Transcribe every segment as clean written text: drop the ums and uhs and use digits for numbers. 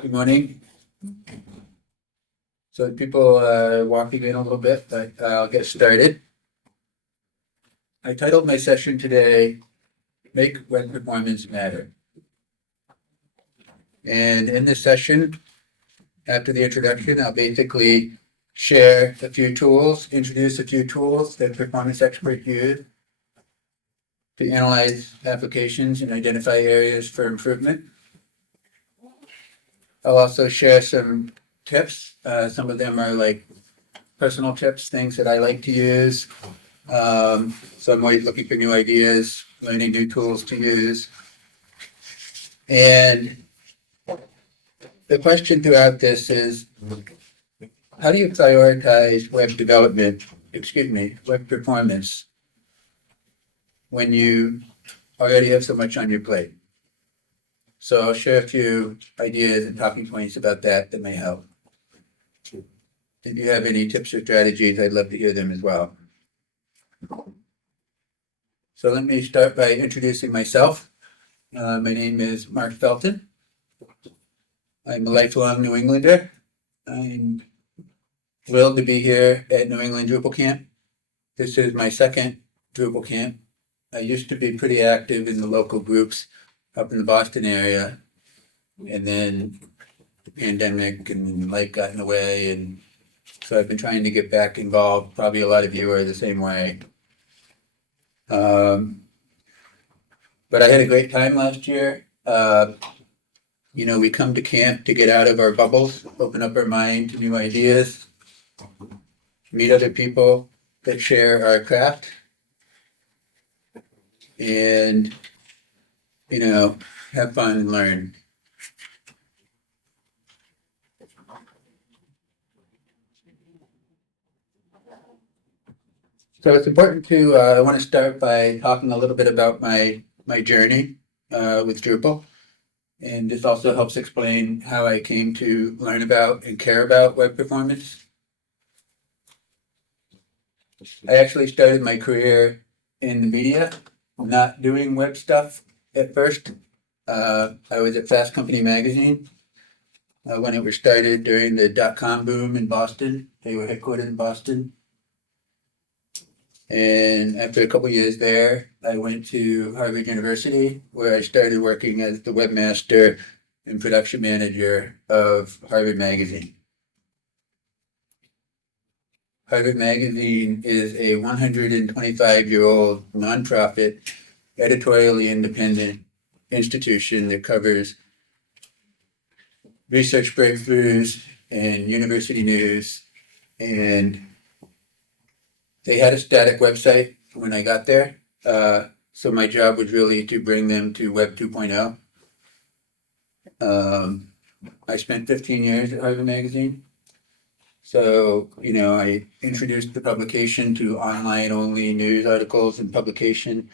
Good morning. So people are walking in a little bit, but I'll get started. I titled my session today, Make Web Performance Matter. And in this session, after the introduction, I'll basically share a few tools, introduce a few tools that performance experts use to analyze applications and identify areas for improvement. I'll also share some tips. Some of them are like personal tips, things that I like to use. So I'm always looking for new ideas, learning new tools to use. And the question throughout this is, how do you prioritize web performance when you already have so much on your plate? So I'll share a few ideas and talking points about that may help. If you have any tips or strategies, I'd love to hear them as well. So let me start by introducing myself. My name is Mark Felton. I'm a lifelong New Englander. I'm thrilled to be here at New England Drupal Camp. This is my second Drupal camp. I used to be pretty active in the local groups up in the Boston area, and then the pandemic and life got in the way, and so I've been trying to get back involved. Probably a lot of you are the same way. But I had a great time last year. We come to camp to get out of our bubbles, open up our mind to new ideas, meet other people that share our craft, and, have fun and learn. So it's important to, I want to start by talking a little bit about my journey with Drupal. And this also helps explain how I came to learn about and care about web performance. I actually started my career in the media, not doing web stuff at first. I was at Fast Company magazine when it was started during the dot-com boom in Boston. They were headquartered in Boston. And after a couple years there, I went to Harvard University, where I started working as the webmaster and production manager of Harvard Magazine. Harvard Magazine is a 125-year-old nonprofit, editorially independent institution that covers research breakthroughs and university news. And they had a static website when I got there. So my job was really to bring them to Web 2.0. I spent 15 years at Harvard Magazine. So, I introduced the publication to online-only news articles and publication,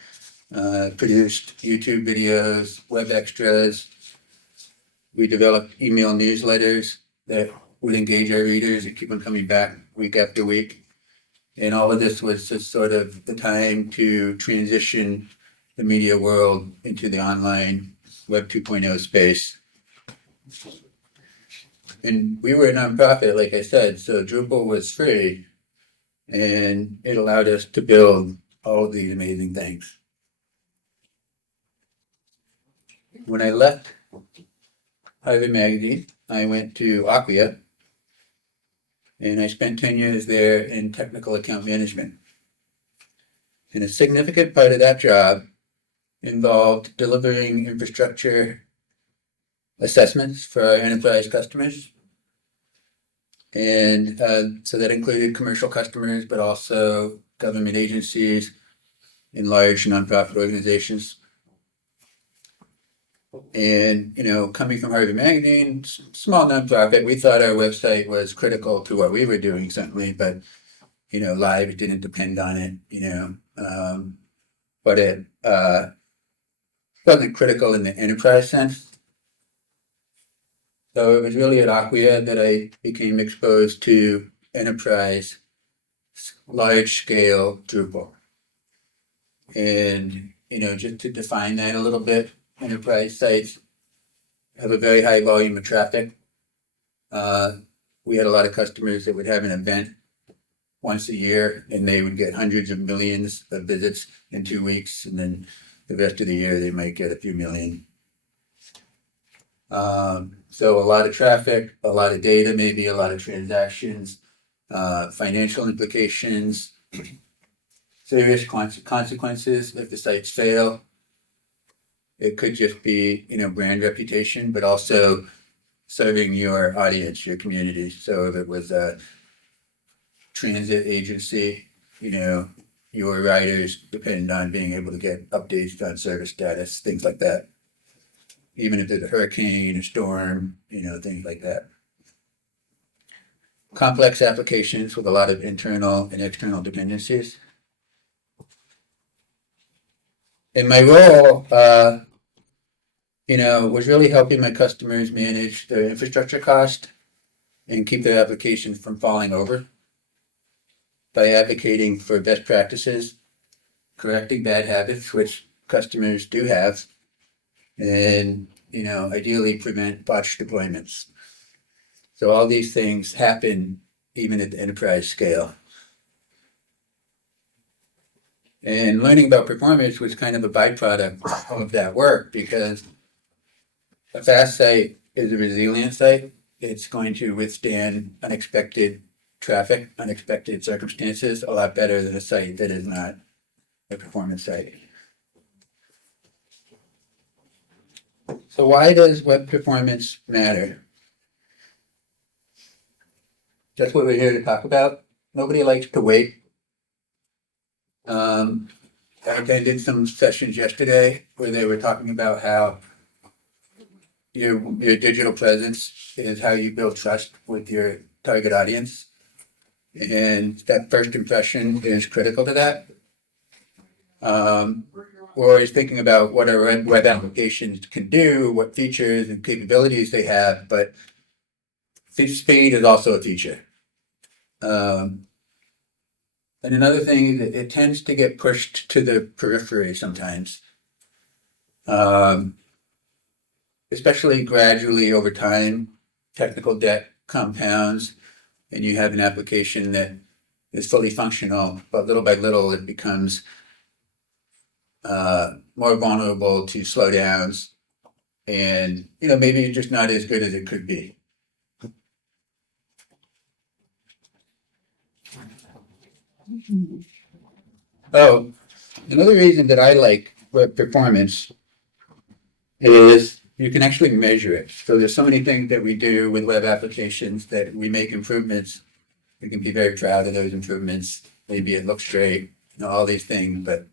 produced YouTube videos, web extras. We developed email newsletters that would engage our readers and keep them coming back week after week. And all of this was just sort of the time to transition the media world into the online Web 2.0 space. And we were a nonprofit, like I said, so Drupal was free, and it allowed us to build all of these amazing things. When I left Harvard Magazine, I went to Acquia, and I spent 10 years there in technical account management. And a significant part of that job involved delivering infrastructure assessments for our enterprise customers. And so that included commercial customers, but also government agencies and large nonprofit organizations. And, coming from Harvard Magazine, small nonprofit, we thought our website was critical to what we were doing, certainly, but, live didn't depend on it, but it wasn't critical in the enterprise sense. So it was really at Acquia that I became exposed to enterprise, large-scale Drupal. And, just to define that a little bit, enterprise sites have a very high volume of traffic. We had a lot of customers that would have an event once a year and they would get hundreds of millions of visits in 2 weeks. And then the rest of the year, they might get a few million. So a lot of traffic, a lot of data, maybe a lot of transactions, financial implications, serious consequences if the sites fail. It could just be, brand reputation, but also serving your audience, your community. So if it was a transit agency, your riders depend on being able to get updates on service status, things like that. Even if there's a hurricane, a storm, things like that. Complex applications with a lot of internal and external dependencies. And my role, was really helping my customers manage their infrastructure cost and keep their applications from falling over by advocating for best practices, correcting bad habits, which customers do have, and ideally prevent botched deployments. So all these things happen even at the enterprise scale. And learning about performance was kind of a byproduct of that work, because a fast site is a resilient site. It's going to withstand unexpected traffic, unexpected circumstances a lot better than a site that is not a performance site. So why does web performance matter? That's what we're here to talk about. Nobody likes to wait. I did some sessions yesterday where they were talking about how your digital presence is how you build trust with your target audience. And that first impression is critical to that. We're always thinking about what our web applications can do, what features and capabilities they have, but speed is also a feature. And another thing is that it tends to get pushed to the periphery sometimes, especially gradually over time. Technical debt compounds, and you have an application that is fully functional, but little by little it becomes more vulnerable to slowdowns, and maybe just not as good as it could be. Oh, another reason that I like web performance is you can actually measure it. So there's so many things that we do with web applications that we make improvements. We can be very proud of those improvements. Maybe it looks great, all these things, but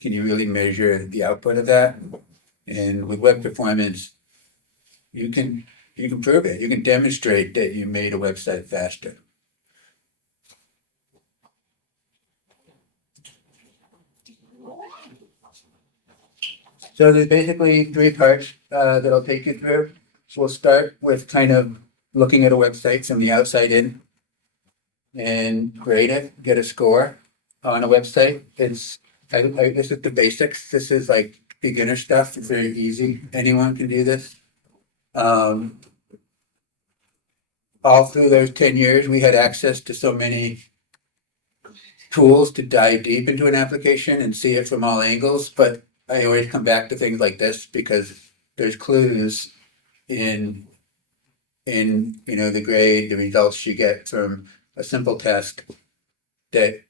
can you really measure the output of that? And with web performance, you can prove it. You can demonstrate that you made a website faster. So there's basically three parts that I'll take you through. So we'll start with kind of looking at a website from the outside in and grade it, get a score on a website. This is the basics. This is like beginner stuff. It's very easy. Anyone can do this. All through those 10 years, we had access to so many tools to dive deep into an application and see it from all angles, but I always come back to things like this because there's clues in the grade, the results you get from a simple test that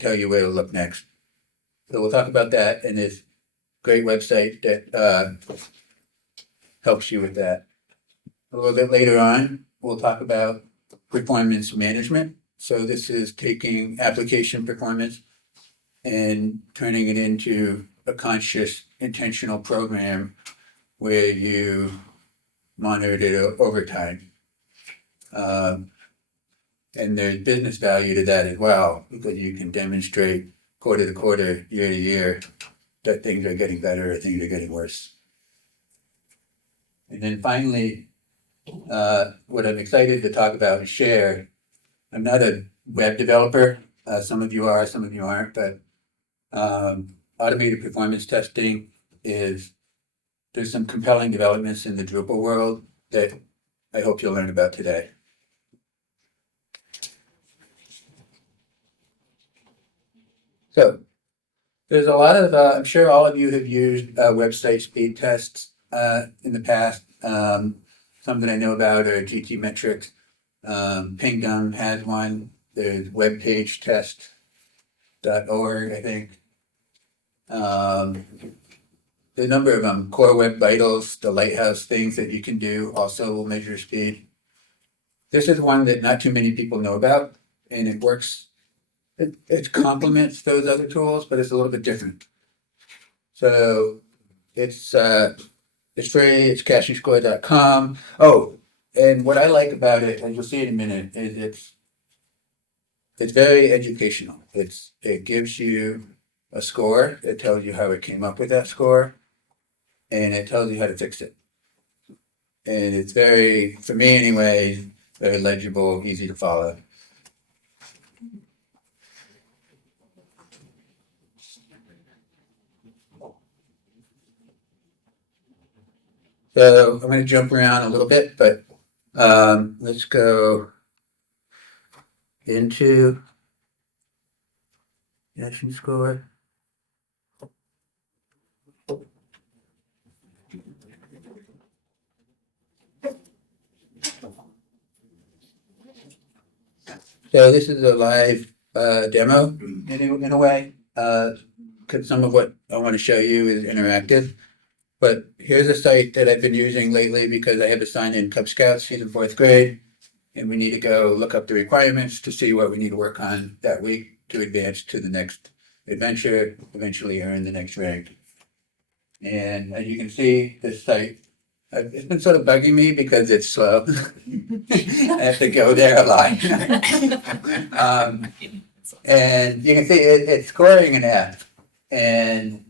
tell you where to look next. So we'll talk about that in this great website that helps you with that. A little bit later on, we'll talk about performance management. So this is taking application performance and turning it into a conscious, intentional program where you monitor it over time. And there's business value to that as well, because you can demonstrate quarter to quarter, year to year, that things are getting better or things are getting worse. And then finally, what I'm excited to talk about and share, I'm not a web developer. Some of you are, some of you aren't, but automated performance testing is there's some compelling developments in the Drupal world that I hope you'll learn about today. So there's a lot of, I'm sure all of you have used website speed tests in the past. Some that I know about are GTmetrix. Pingdom has one. There's webpagetest.org, I think. The number of them, Core Web Vitals, the Lighthouse things that you can do also will measure speed. This is one that not too many people know about, and it works. It complements those other tools, but it's a little bit different. So it's free. It's cachengscore.com. Oh, and what I like about it, and you'll see in a minute, is it's very educational. It gives you a score. It tells you how it came up with that score, and it tells you how to fix it. And it's very, for me anyway, very legible, easy to follow. So I'm going to jump around a little bit, but let's go into action score. So this is a live demo in a way. Because some of what I want to show you is interactive. But here's a site that I've been using lately because I have a sign in Cub Scouts. She's in 4th grade. And we need to go look up the requirements to see what we need to work on that week to advance to the next adventure, eventually earn the next rank. And as you can see, this site, it's been sort of bugging me because it's slow. I have to go there a lot. And you can see it's scoring an F. And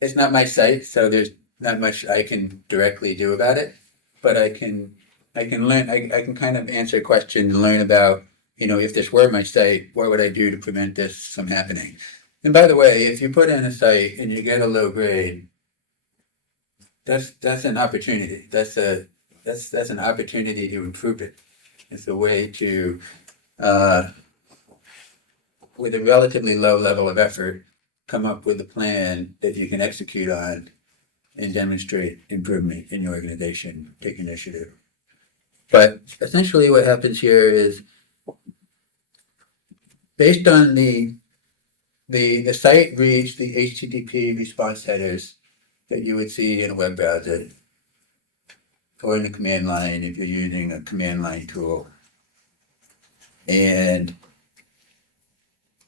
it's not my site, so there's not much I can directly do about it. But I can learn, I can kind of answer questions and learn about, if this were my site, what would I do to prevent this from happening? And by the way, if you put in a site and you get a low grade, that's an opportunity. That's an opportunity to improve it. It's a way to, with a relatively low level of effort, come up with a plan that you can execute on and demonstrate improvement in your organization, take initiative. But essentially what happens here is based on the site reads the HTTP response headers that you would see in a web browser or in the command line if you're using a command line tool. And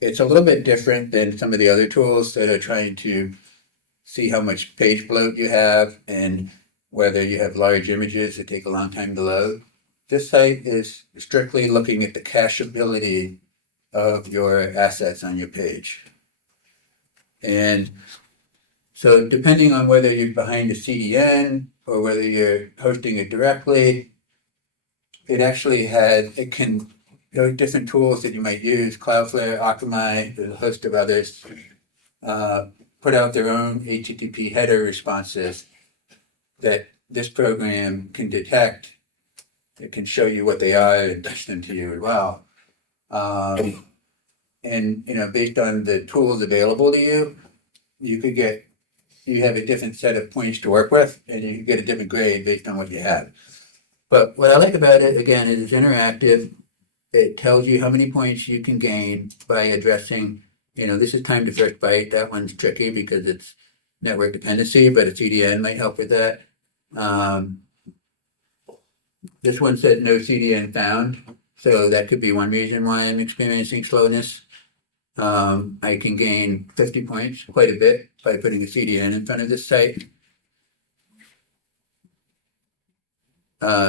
it's a little bit different than some of the other tools that are trying to see how much page bloat you have and whether you have large images that take a long time to load. This site is strictly looking at the cacheability of your assets on your page. And so depending on whether you're behind a CDN or whether you're hosting it directly, there are different tools that you might use. Cloudflare, Akamai, there's a host of others, put out their own HTTP header responses that this program can detect. It can show you what they are and touch them to you as well. And based on the tools available to you, you have a different set of points to work with, and you get a different grade based on what you have. But what I like about it, again, is it's interactive. It tells you how many points you can gain by addressing, this is time to first byte. That one's tricky because it's network dependency, but a CDN might help with that. This one said no CDN found, so that could be one reason why I'm experiencing slowness. I can gain 50 points, quite a bit, by putting a CDN in front of this site.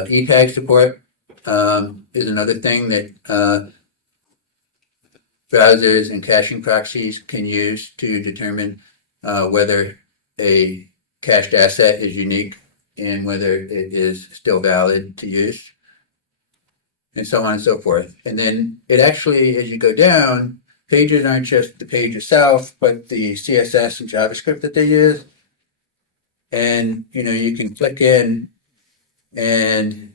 E-tag support is another thing that browsers and caching proxies can use to determine whether a cached asset is unique and whether it is still valid to use, and so on and so forth. And then it actually, as you go down, pages aren't just the page itself, but the CSS and JavaScript that they use. And, you can click in and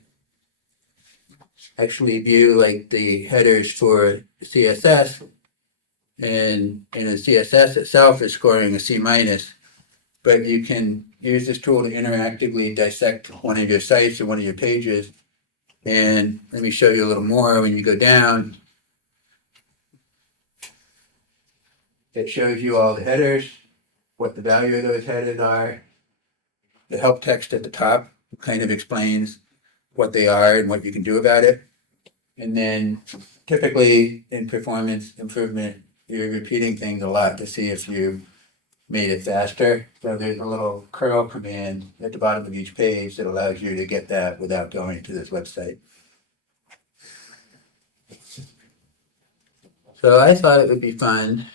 actually view like the headers for CSS. And, CSS itself is scoring a C minus, but you can use this tool to interactively dissect one of your sites or one of your pages. And let me show you a little more. When you go down, it shows you all the headers, what the value of those headers are. The help text at the top kind of explains what they are and what you can do about it. And then typically in performance improvement, you're repeating things a lot to see if you made it faster. So there's a little curl command at the bottom of each page that allows you to get that without going to this website. So I thought it would be fun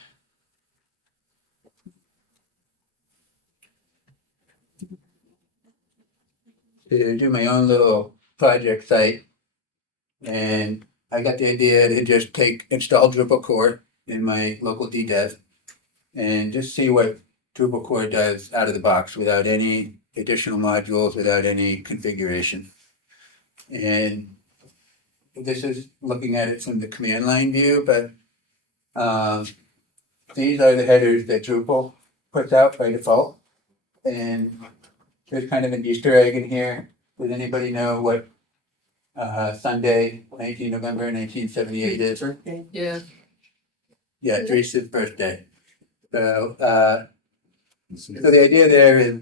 to do my own little project site. And I got the idea to just install Drupal core in my local DDev and just see what Drupal core does out of the box without any additional modules, without any configuration. And this is looking at it from the command line view, but these are the headers that Drupal puts out by default. And there's kind of an Easter egg in here. Does anybody know what Sunday, 19 November 1978 is? Yeah. Yeah, Teresa's birthday. So the idea there is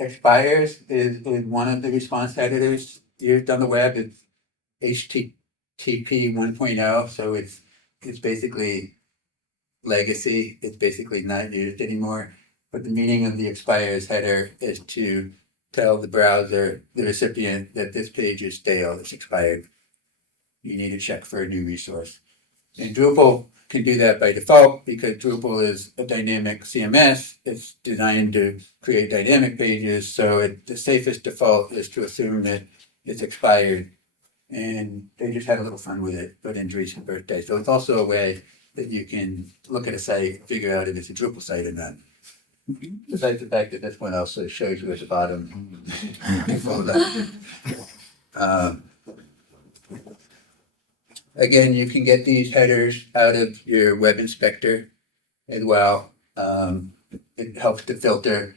expires is one of the response editors used on the web. It's HTTP 1.0, so it's basically legacy. It's basically not used anymore. But the meaning of the expires header is to tell the browser, the recipient, that this page is stale, it's expired. You need to check for a new resource. And Drupal can do that by default because Drupal is a dynamic CMS. It's designed to create dynamic pages, so the safest default is to assume that it's expired. And they just had a little fun with it, but in Teresa's birthday. So it's also a way that you can look at a site and figure out if it's a Drupal site or not. Besides the fact that this one also shows you at the bottom. Again, you can get these headers out of your web inspector as well. It helps to filter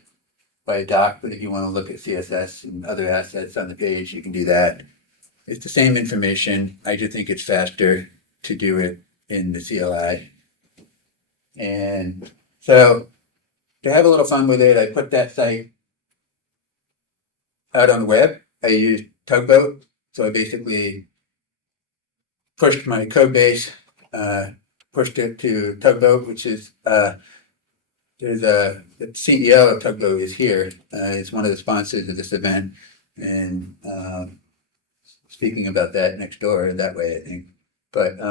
by doc, but if you want to look at CSS and other assets on the page, you can do that. It's the same information. I just think it's faster to do it in the CLI. And so to have a little fun with it, I put that site out on the web. I used Tugboat. So I basically pushed my code base, pushed it to Tugboat, which is, the CEO of Tugboat is here. It's one of the sponsors of this event. And speaking about that next door that way, I think. But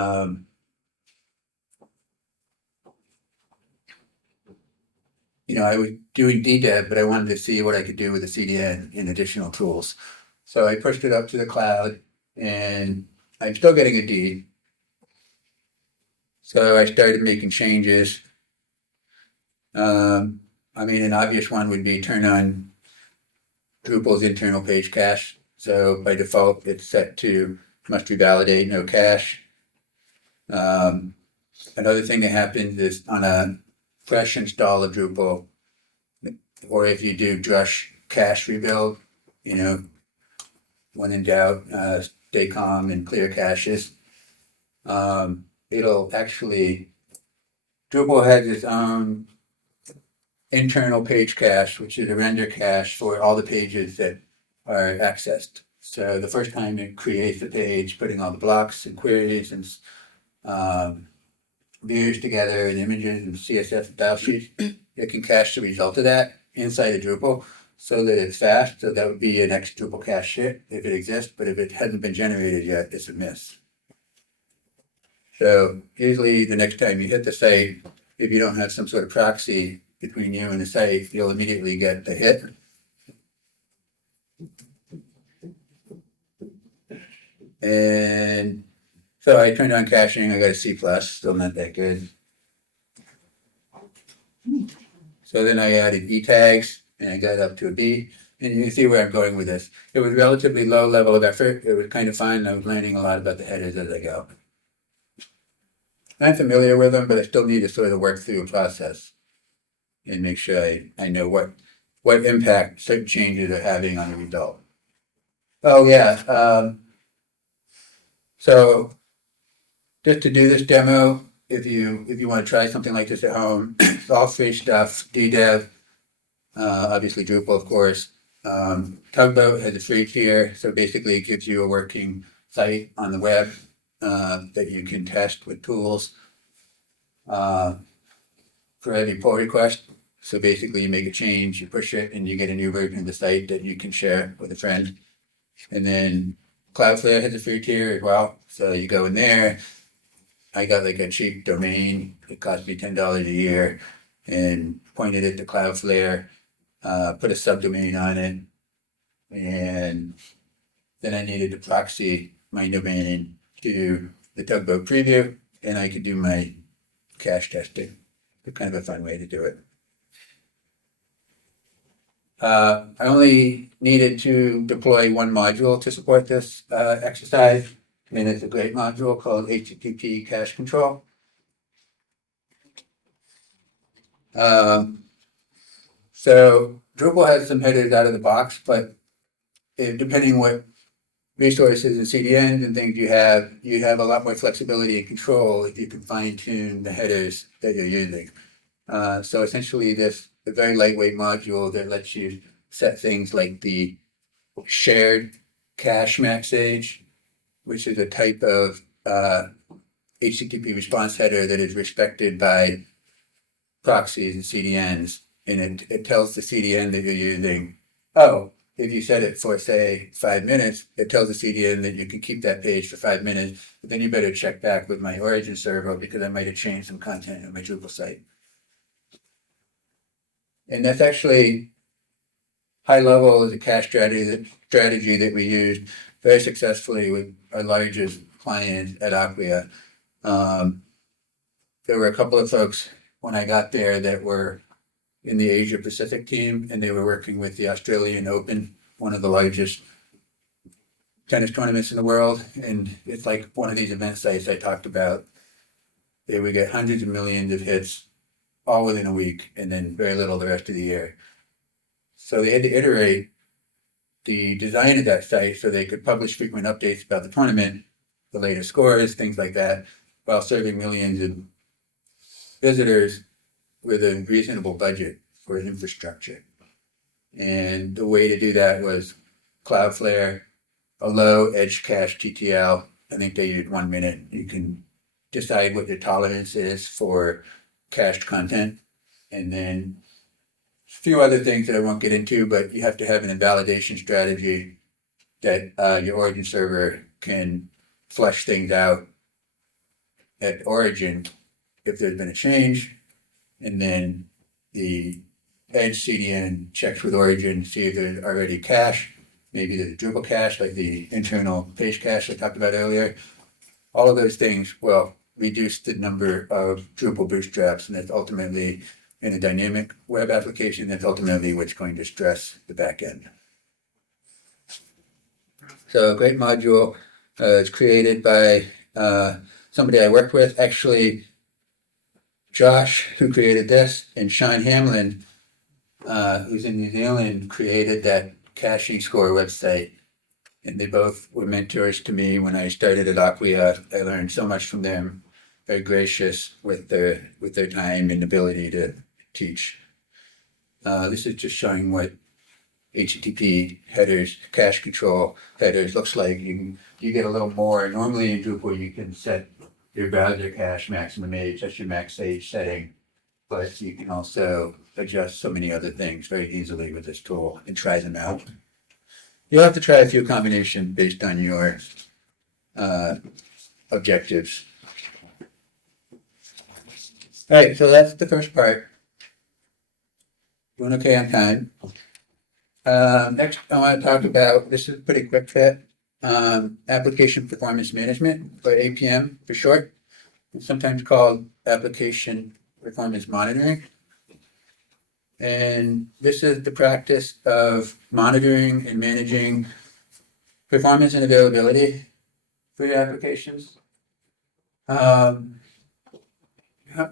I was doing DDev, but I wanted to see what I could do with the CDN in additional tools. So I pushed it up to the cloud, and I'm still getting a D. So I started making changes. An obvious one would be turn on Drupal's internal page cache. So by default, it's set to must revalidate, no cache. Another thing that happens is on a fresh install of Drupal, or if you do drush cache rebuild, when in doubt, stay calm and clear caches. It'll actually, Drupal has its own internal page cache, which is a render cache for all the pages that are accessed. So the first time it creates the page, putting all the blocks and queries and views together and images and CSS and style sheets, it can cache the result of that inside of Drupal so that it's fast. So that would be an X Drupal cache hit if it exists, but if it hasn't been generated yet, it's a miss. So usually the next time you hit the site, if you don't have some sort of proxy between you and the site, you'll immediately get the hit. And so I turned on caching. I got a C+, still not that good. So then I added e tags, and I got up to a B. And you can see where I'm going with this. It was relatively low level of effort. It was kind of fun. I was learning a lot about the headers as I go. I'm familiar with them, but I still need to sort of work through a process and make sure I know what impact certain changes are having on the result. Oh yeah. So just to do this demo, if you want to try something like this at home, it's all free stuff. DDEV, obviously Drupal, of course. Tugboat has a free tier, so basically it gives you a working site on the web that you can test with tools for every pull request. So basically you make a change, you push it, and you get a new version of the site that you can share with a friend. And then Cloudflare has a free tier as well. So you go in there. I got like a cheap domain. It cost me $10 a year and pointed it to Cloudflare, put a subdomain on it. And then I needed to proxy my domain to the Tugboat preview, and I could do my cache testing. It's kind of a fun way to do it. I only needed to deploy one module to support this exercise, and it's a great module called HTTP Cache Control. So Drupal has some headers out of the box, but depending what resources and CDNs and things you have a lot more flexibility and control if you can fine tune the headers that you're using. So essentially this a very lightweight module that lets you set things like the shared cache max age, which is a type of HTTP response header that is respected by proxies and CDNs. And it tells the CDN that you're using, oh, if you set it for, say, 5 minutes, it tells the CDN that you can keep that page for 5 minutes, but then you better check back with my origin server because I might have changed some content on my Drupal site. And that's actually high level is a cache strategy that we used very successfully with our largest client at Acquia. There were a couple of folks when I got there that were in the Asia Pacific team, and they were working with the Australian Open, one of the largest tennis tournaments in the world. And it's like one of these event sites I talked about. They would get hundreds of millions of hits all within a week, and then very little the rest of the year. So they had to iterate the design of that site so they could publish frequent updates about the tournament, the latest scores, things like that, while serving millions of visitors with a reasonable budget for infrastructure. And the way to do that was Cloudflare, a low edge cache TTL. I think they used 1 minute. You can decide what your tolerance is for cached content. And then a few other things that I won't get into, but you have to have an invalidation strategy that your origin server can flush things out at origin if there's been a change. And then the edge CDN checks with origin, see if there's already cache. Maybe there's a Drupal cache, like the internal page cache I talked about earlier. All of those things will reduce the number of Drupal bootstraps, and that's ultimately, in a dynamic web application, that's ultimately what's going to stress the back end. So a great module is created by somebody I worked with. Actually, Josh, who created this, and Sean Hamlin, who's in New Zealand, created that caching score website. And they both were mentors to me when I started at Acquia. I learned so much from them. Very gracious with their time and ability to teach. This is just showing what HTTP headers, cache control headers looks like. You get a little more. Normally in Drupal you can set your browser cache maximum age. That's your max age setting. But you can also adjust so many other things very easily with this tool and try them out. You'll have to try a few combinations based on your objectives. All right, so that's the first part. Doing okay on time. Next, I want to talk about, this is a pretty quick fit, application performance management, or APM for short. It's sometimes called application performance monitoring. And this is the practice of monitoring and managing performance and availability for your applications.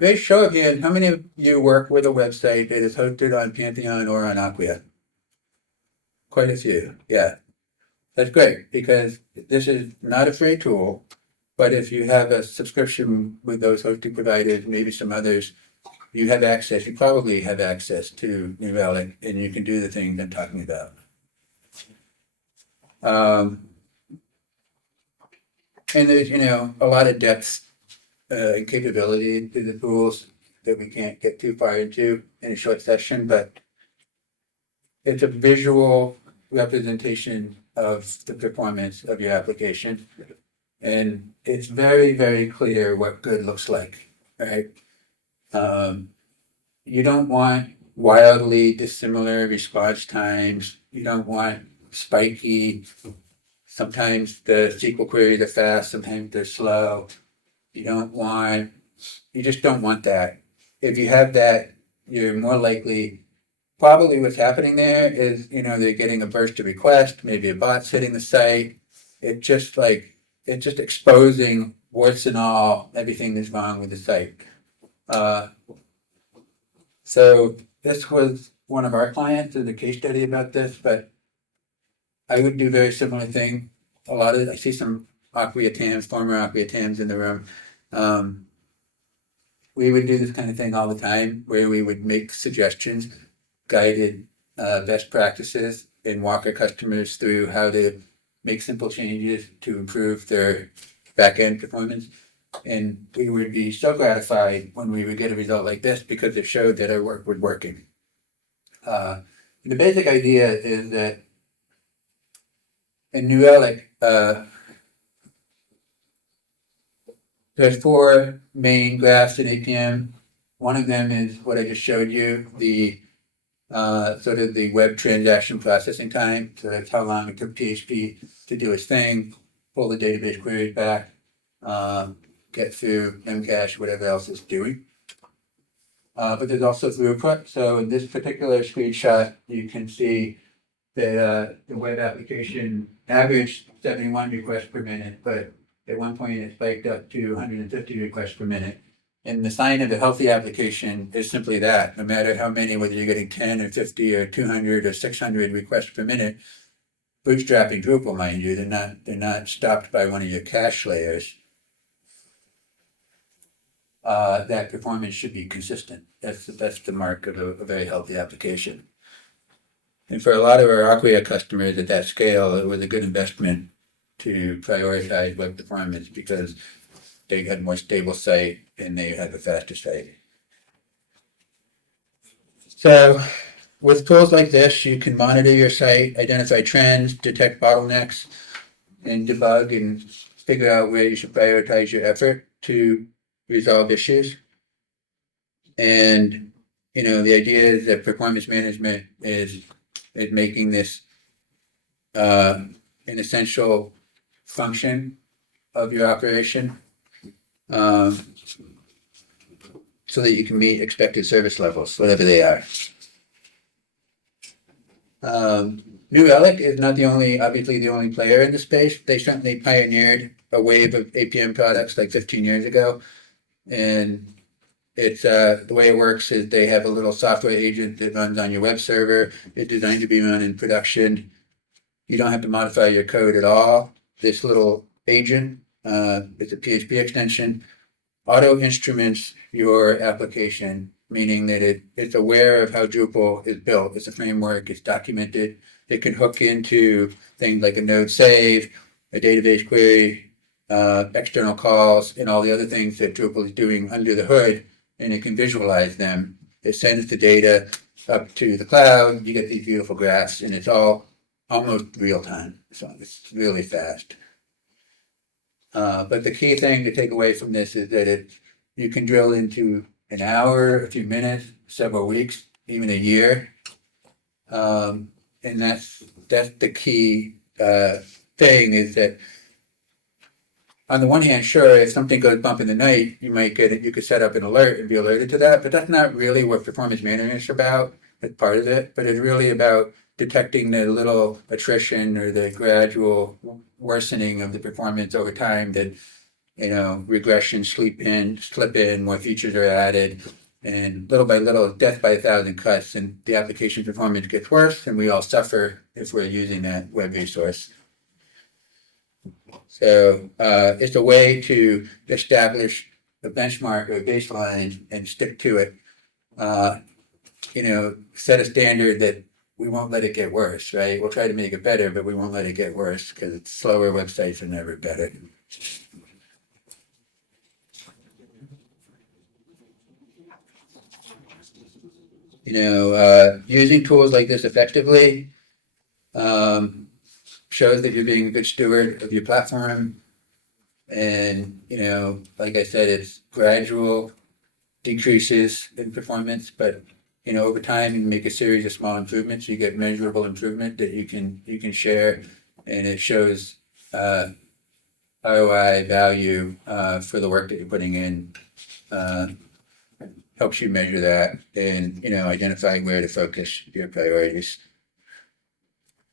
They show of you, how many of you work with a website that is hosted on Pantheon or on Acquia? Quite a few, yeah. That's great, because this is not a free tool, but if you have a subscription with those hosting providers, maybe some others, you have access, you probably have access to New Relic, and you can do the things I'm talking about. And there's, a lot of depth and capability to the tools that we can't get too far into in a short session, but it's a visual representation of the performance of your application. And it's very, very clear what good looks like, right? You don't want wildly dissimilar response times. You don't want spiky. Sometimes the SQL queries are fast, sometimes they're slow. You just don't want that. If you have that, you're more likely, probably what's happening there is, they're getting a burst of request, maybe a bot's hitting the site. It's just exposing warts and all, everything that's wrong with the site. So this was one of our clients in the case study about this, but I would do a very similar thing. I see some Acquia TAMs, former Acquia TAMs in the room. We would do this kind of thing all the time, where we would make suggestions, guided best practices, and walk our customers through how to make simple changes to improve their back-end performance. And we would be so gratified when we would get a result like this, because it showed that our work was working. The basic idea is that in New Relic, there's 4 main graphs in APM. One of them is what I just showed you, the sort of the web transaction processing time. So that's how long it took PHP to do its thing, pull the database queries back, get through Memcache, whatever else it's doing. But there's also throughput. So in this particular screenshot, you can see that the web application averaged 71 requests per minute, but at one point it spiked up to 150 requests per minute. And the sign of a healthy application is simply that, no matter how many, whether you're getting 10 or 50 or 200 or 600 requests per minute, bootstrapping Drupal, mind you, they're not stopped by one of your cache layers. That performance should be consistent. That's the mark of a very healthy application. And for a lot of our Acquia customers at that scale, it was a good investment to prioritize web performance, because they had a more stable site and they had a faster site. So with tools like this, you can monitor your site, identify trends, detect bottlenecks, and debug and figure out where you should prioritize your effort to resolve issues. And the idea is that performance management is making this an essential function of your operation, so that you can meet expected service levels, whatever they are. New Relic is not obviously the only player in the space. They certainly pioneered a wave of APM products like 15 years ago. And it's the way it works is they have a little software agent that runs on your web server. It's designed to be run in production. You don't have to modify your code at all. This little agent, it's a PHP extension, auto instruments your application, meaning that it's aware of how Drupal is built. It's a framework, it's documented. It can hook into things like a node save, a database query, external calls, and all the other things that Drupal is doing under the hood, and it can visualize them. It sends the data up to the cloud, you get these beautiful graphs, and it's all almost real time. So it's really fast. But the key thing to take away from this is that you can drill into an hour, a few minutes, several weeks, even a year. And that's the key thing, is that on the one hand, sure, if something goes bump in the night, you could set up an alert and be alerted to that, but that's not really what performance management is about. as part of it, but it's really about detecting the little attrition or the gradual worsening of the performance over time that, regression slip in, more features are added, and little by little, death by 1,000 cuts, and the application performance gets worse, and we all suffer if we're using that web resource. So it's a way to establish a benchmark or a baseline and stick to it. Set a standard that we won't let it get worse, right? We'll try to make it better, but we won't let it get worse because it's slower websites are never better. Using tools like this effectively shows that you're being a good steward of your platform. And, like I said, it's gradual decreases in performance, but over time you make a series of small improvements, you get measurable improvement that you can share, and it shows ROI value for the work that you're putting in. Helps you measure that and identify where to focus your priorities.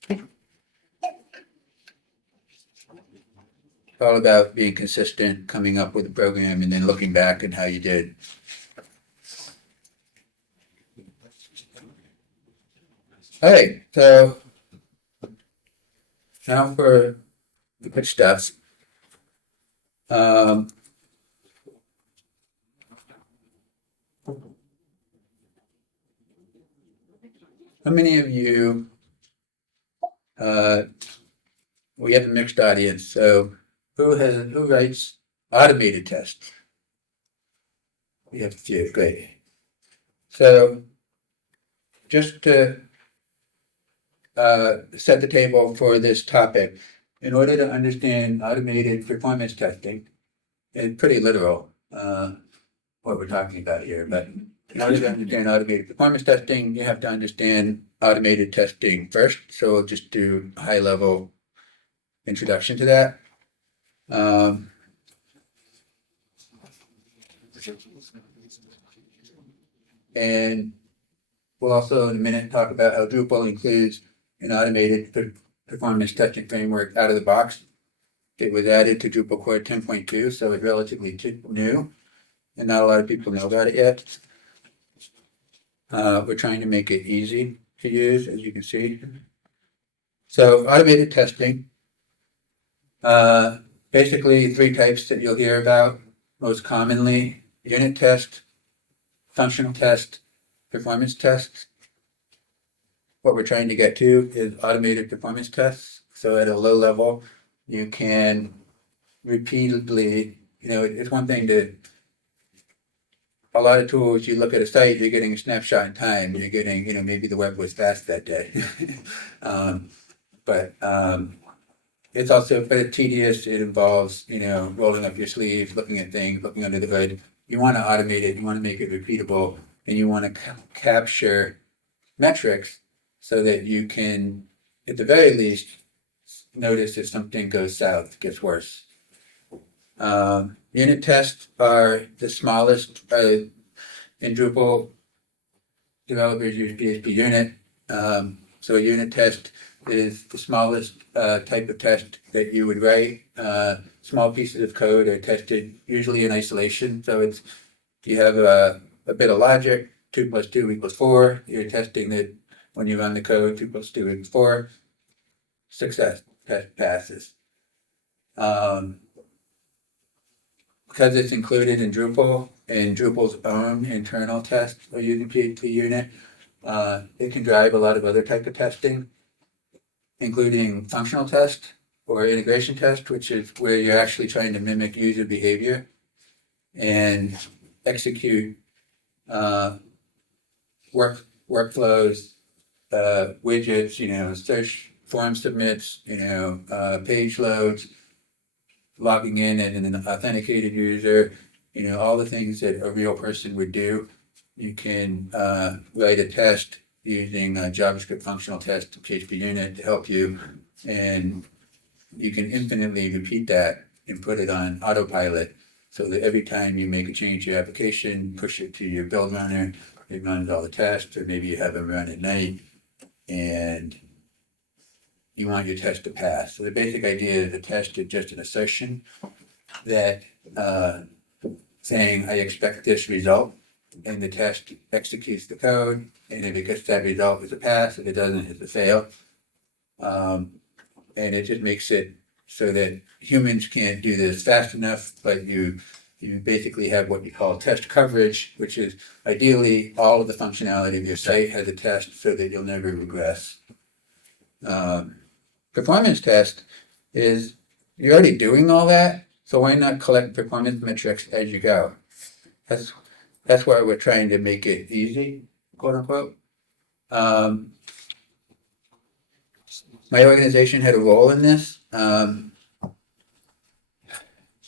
It's all about being consistent, coming up with a program, and then looking back at how you did. All right, so now for the good stuff. How many of you, we have a mixed audience, so who writes automated tests? We have a few, great. So just to set the table for this topic, in order to understand automated performance testing, it's pretty literal what we're talking about here, but in order to understand automated performance testing, you have to understand automated testing first. So we'll just do a high-level introduction to that. And we'll also in a minute talk about how Drupal includes an automated performance testing framework out of the box. It was added to Drupal core 10.2, so it's relatively new, and not a lot of people know about it yet. We're trying to make it easy to use, as you can see. So automated testing, basically three types that you'll hear about most commonly: unit test, functional test, performance tests. What we're trying to get to is automated performance tests. So at a low level, you can repeatedly, it's one thing to, a lot of tools, you look at a site, you're getting a snapshot in time, you're getting, maybe the web was fast that day. But it's also, but it's tedious. It involves, rolling up your sleeves, looking at things, looking under the hood. You want to automate it, you want to make it repeatable, and you want to capture metrics so that you can, at the very least, notice if something goes south, gets worse. Unit tests are the smallest. In Drupal, developers use PHP unit. So a unit test is the smallest type of test that you would write. Small pieces of code are tested usually in isolation. So it's, you have a bit of logic, 2 + 2 = 4. You're testing that when you run the code, 2 + 2 = 4. Success, test passes. Because it's included in Drupal and Drupal's own internal tests are using PHP unit, it can drive a lot of other type of testing, including functional test or integration test, which is where you're actually trying to mimic user behavior and execute workflows, widgets, search form submits, page loads, logging in as an authenticated user, all the things that a real person would do. You can write a test using a JavaScript functional test to PHP unit to help you, and you can infinitely repeat that and put it on autopilot so that every time you make a change to your application, push it to your build runner, it runs all the tests, or maybe you have them run at night, and you want your test to pass. So the basic idea of the test is just an assertion that saying, I expect this result, and the test executes the code, and if it gets that result, it's a pass. If it doesn't, it's a fail. And it just makes it so that humans can't do this fast enough, but you basically have what you call test coverage, which is ideally all of the functionality of your site has a test so that you'll never regress. Performance test is, you're already doing all that, so why not collect performance metrics as you go? That's why we're trying to make it easy, quote unquote. My organization had a role in this. I'm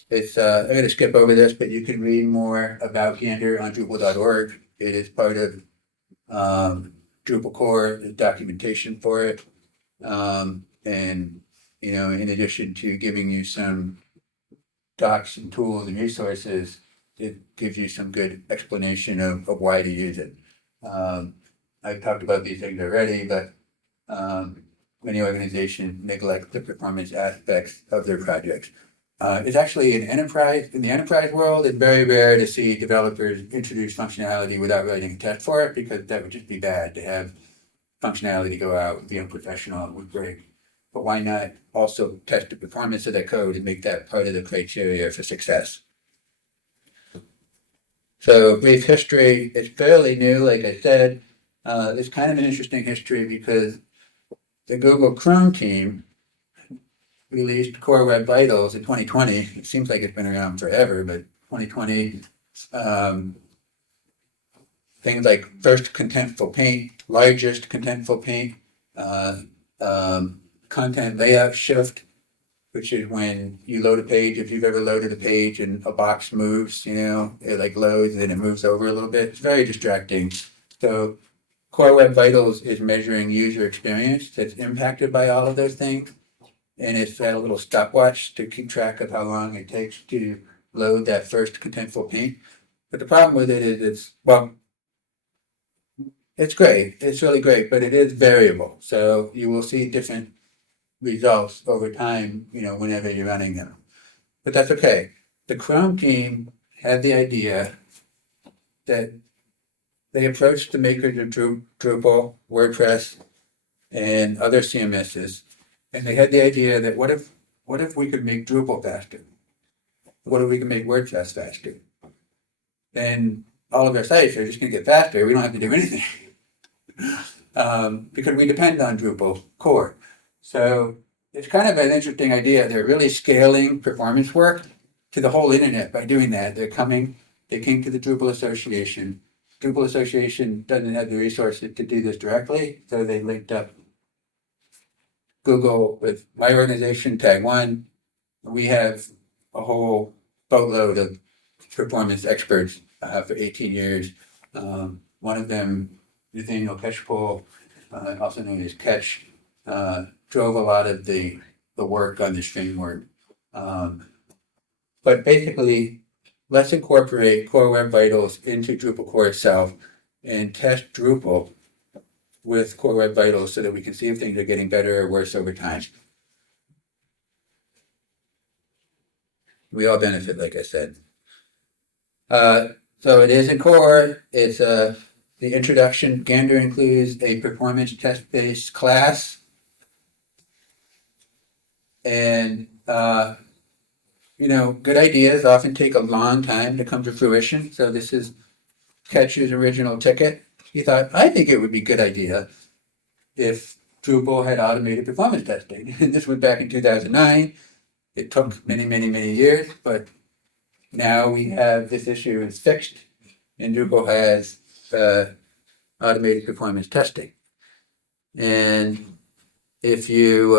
going to skip over this, but you can read more about Gander on Drupal.org. It is part of Drupal core, there's documentation for it. And, you know, in addition to giving you some docs and tools and resources, it gives you some good explanation of why to use it. I've talked about these things already, but many organizations neglect the performance aspects of their projects. It's actually in the enterprise world, it's very rare to see developers introduce functionality without writing a test for it, because that would just be bad. To have functionality go out and be unprofessional would break. But why not also test the performance of that code and make that part of the criteria for success? So brief history, it's fairly new, like I said. It's kind of an interesting history because the Google Chrome team released Core Web Vitals in 2020. It seems like it's been around forever, but 2020, things like first contentful paint, largest contentful paint, content layout shift, which is when you load a page. If you've ever loaded a page and a box moves, you know, it like loads and then it moves over a little bit. It's very distracting. So Core Web Vitals is measuring user experience that's impacted by all of those things. And it's got a little stopwatch to keep track of how long it takes to load that first contentful paint. But the problem with it is it's great. It's really great, but it is variable. So you will see different results over time, you know, whenever you're running them. But that's okay. The Chrome team had the idea that they approached the makers of Drupal, WordPress, and other CMSs, and they had the idea that what if we could make Drupal faster? What if we could make WordPress faster? Then all of our sites are just going to get faster. We don't have to do anything because we depend on Drupal core. So it's kind of an interesting idea. They're really scaling performance work to the whole internet by doing that. They came to the Drupal Association. Drupal Association doesn't have the resources to do this directly, so they linked up Google with my organization, Tag One. We have a whole boatload of performance experts for 18 years. One of them, Nathaniel Ketchpole, also known as Ketch, drove a lot of the work on this framework. But basically, let's incorporate Core Web Vitals into Drupal core itself and test Drupal with Core Web Vitals so that we can see if things are getting better or worse over time. We all benefit, like I said. So it is in core. It's the introduction. Gander includes a performance test-based class. And, you know, good ideas often take a long time to come to fruition. So this is Ketch's original ticket. He thought, I think it would be a good idea if Drupal had automated performance testing. And this was back in 2009. It took many, many, many years, but now we have this issue is fixed, and Drupal has automated performance testing. And if you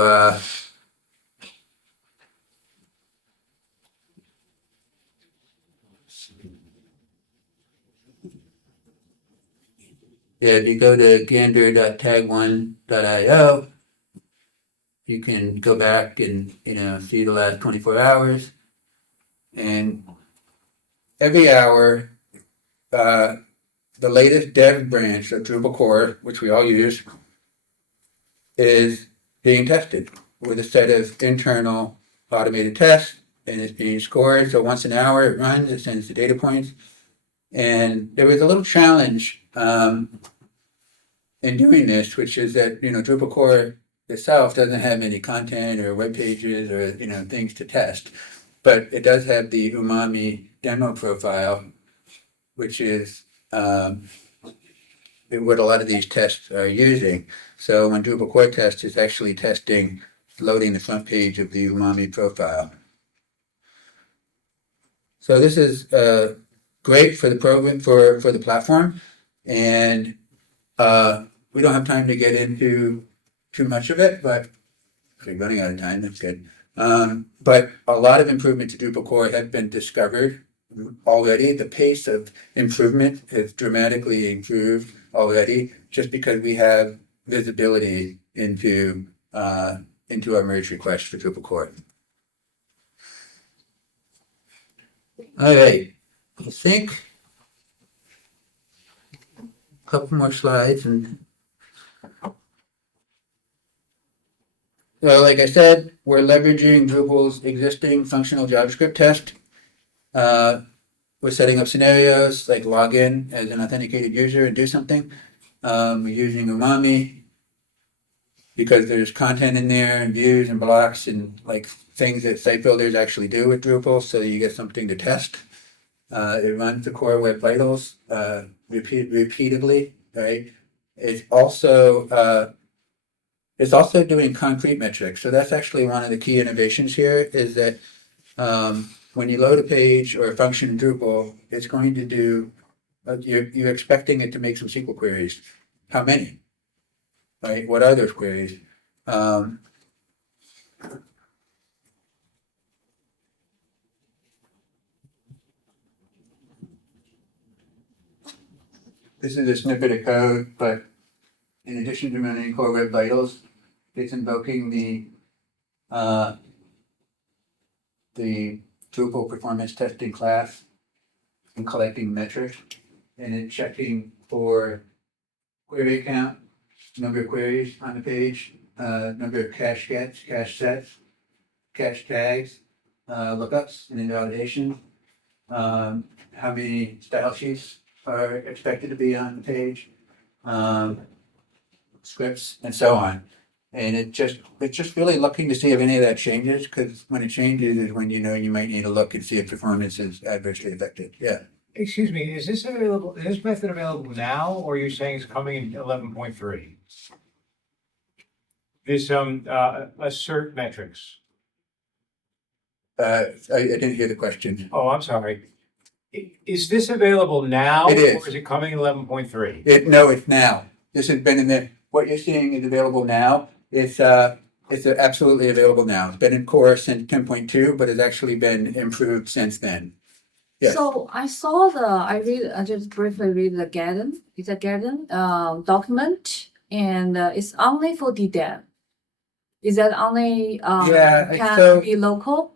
if you go to gander.tag1.io, you can go back and, you know, see the last 24 hours. And every hour, the latest dev branch of Drupal core, which we all use, is being tested with a set of internal automated tests, and it's being scored. So once an hour it runs, it sends the data points. And there was a little challenge in doing this, which is that, Drupal core itself doesn't have any content or web pages or, things to test. But it does have the Umami demo profile, which is what a lot of these tests are using. So when Drupal core test is actually testing, loading the front page of the Umami profile. So this is great for the program, for the platform, and we don't have time to get into too much of it, but we're running out of time. That's good. But a lot of improvements to Drupal core have been discovered already. The pace of improvement has dramatically improved already, just because we have visibility into our merge request for Drupal core. All right, I think a couple more slides, and so like I said, we're leveraging Drupal's existing functional JavaScript test. We're setting up scenarios like log in as an authenticated user and do something. We're using Umami because there's content in there and views and blocks and like things that site builders actually do with Drupal, so you get something to test. It runs the core web vitals repeatedly, right? It's also doing concrete metrics. So that's actually one of the key innovations here, is that when you load a page or a function in Drupal, it's going to do, you're expecting it to make some SQL queries. How many? Right? What are those queries? This is a snippet of code, but in addition to running core web vitals, it's invoking the Drupal performance testing class and collecting metrics, and it's checking for query count, number of queries on the page, number of cache gets, cache sets, cache tags, lookups and invalidation, how many style sheets are expected to be on the page, scripts, and so on. And it's just really looking to see if any of that changes, because when it changes is when you might need to look and see if performance is adversely affected. Yeah. Excuse me, is this available, is this method available now, or are you saying it's coming in 11.3? This assert metrics. I didn't hear the question. Oh, I'm sorry. Is this available now? It is. Or is it coming in 11.3? No, it's now. This has been in there. What you're seeing is available now. It's absolutely available now. It's been in core since 10.2, but it's actually been improved since then. Yes. So I just briefly read the Garden. It's a Garden document, and it's only for DDEV. Is that only can be local?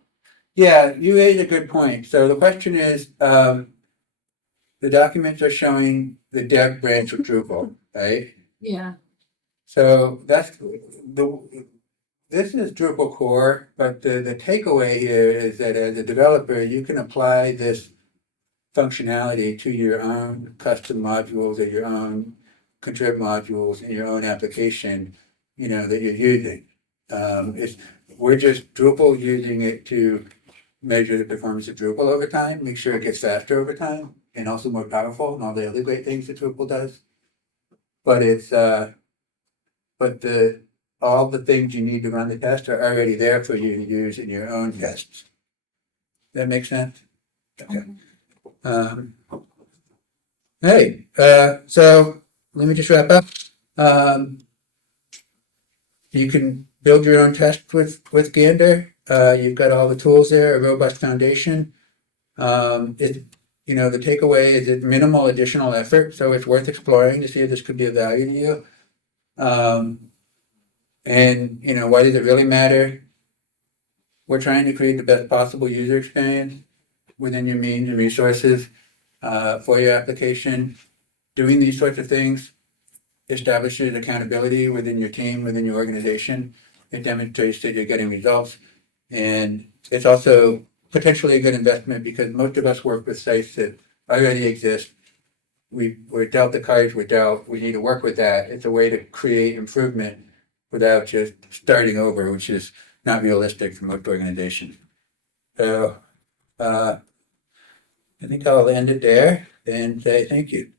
Yeah, you raised a good point. So the question is, the documents are showing the dev branch of Drupal, right? Yeah. So this is Drupal core, but the takeaway here is that as a developer, you can apply this functionality to your own custom modules or your own contrib modules in your own application, that you're using. We're just Drupal using it to measure the performance of Drupal over time, make sure it gets faster over time, and also more powerful, and all the other great things that Drupal does. But all the things you need to run the test are already there for you to use in your own tests. That makes sense? Okay. Hey, so let me just wrap up. You can build your own test with Gander. You've got all the tools there, a robust foundation. The takeaway is it's minimal additional effort, so it's worth exploring to see if this could be of value to you. Why does it really matter? We're trying to create the best possible user experience within your means and resources for your application. doing these sorts of things establishes accountability within your team, within your organization. It demonstrates that you're getting results. And it's also potentially a good investment because most of us work with sites that already exist. We're dealt the cards we're dealt. We need to work with that. It's a way to create improvement without just starting over, which is not realistic for most organizations. So I think I'll end it there and say thank you.